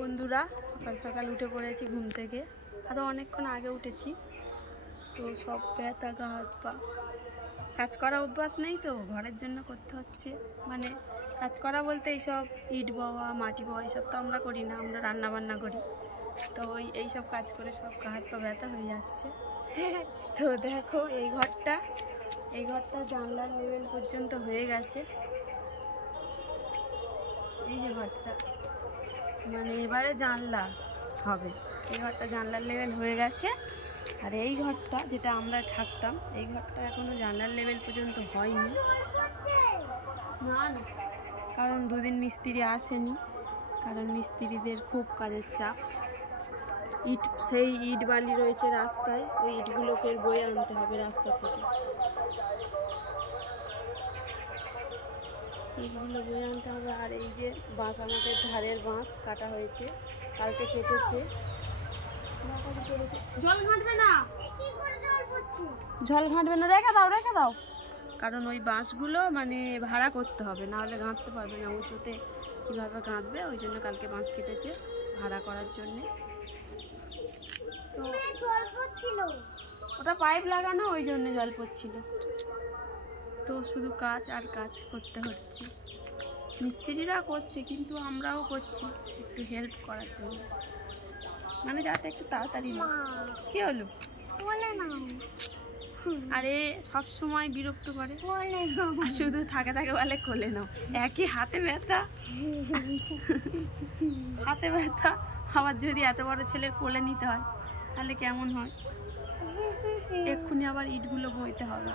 বন্ধুরা, সকাল সকাল উঠে পড়েছি ঘুম থেকে। আরও অনেকক্ষণ আগে উঠেছি। তো সব ব্যথা, গা হাত পা। কাজ করা অভ্যাস নেই তো, ঘরের জন্য করতে হচ্ছে। মানে কাজ করা বলতে এইসব ইট বওয়া, মাটি বওয়া এইসব তো আমরা করি না, আমরা রান্না বান্না করি। তো এইসব কাজ করে সব গা হাত পা ব্যথা হয়ে যাচ্ছে। তো দেখো এই ঘরটা জানলার লেভেল পর্যন্ত হয়ে গেছে। এই যে ঘরটা, মানে এবারে জানলা হবে। এই ঘরটা জানলার লেভেল হয়ে গেছে। আর এই ঘরটা যেটা আমরা থাকতাম, এই ঘরটা এখনো জানলার লেভেল পর্যন্ত হয়নি। না, কারণ দুদিন মিস্ত্রি আসেনি, কারণ মিস্ত্রিদের খুব কাজের চাপ। সেই ইট বালি রয়েছে রাস্তায়, ওই ইটগুলো ফের বয়ে আনতে হবে রাস্তা থেকে। ইটগুলো বয়ে আনতে হবে। আর এই যে বাঁশ, আমাদের ঝাড়ের বাঁশ কাটা হয়েছে, কালকে কেটেছে। জল ঘাঁটবে না, রেখে দাও। কারণ ওই বাঁশগুলো মানে ভাড়া করতে হবে, না হলে গাঁথতে পারবে না। উঁচুতে কীভাবে গাঁথবে, ওই জন্য কালকে বাঁশ কেটেছে ভাড়া করার জন্যে। তো ওটা পাইপ লাগানো, ওই জন্য জল পড়ছিল। তো শুধু কাজ আর কাজ করতে হচ্ছে। মিস্ত্রিরা করছে, কিন্তু আমরাও করছি একটু হেল্প করার জন্য, মানে যাতে একটু তাড়াতাড়ি না। কি হলো? আরে সব সময় বিরক্ত করে, শুধু থাকে বলে কোলে নাও। একই হাতে ব্যথা, আবার যদি এত বড় ছেলের কোলে নিতে হয় তাহলে কেমন হয়। এক্ষুনি আবার ইটগুলো বইতে হবে।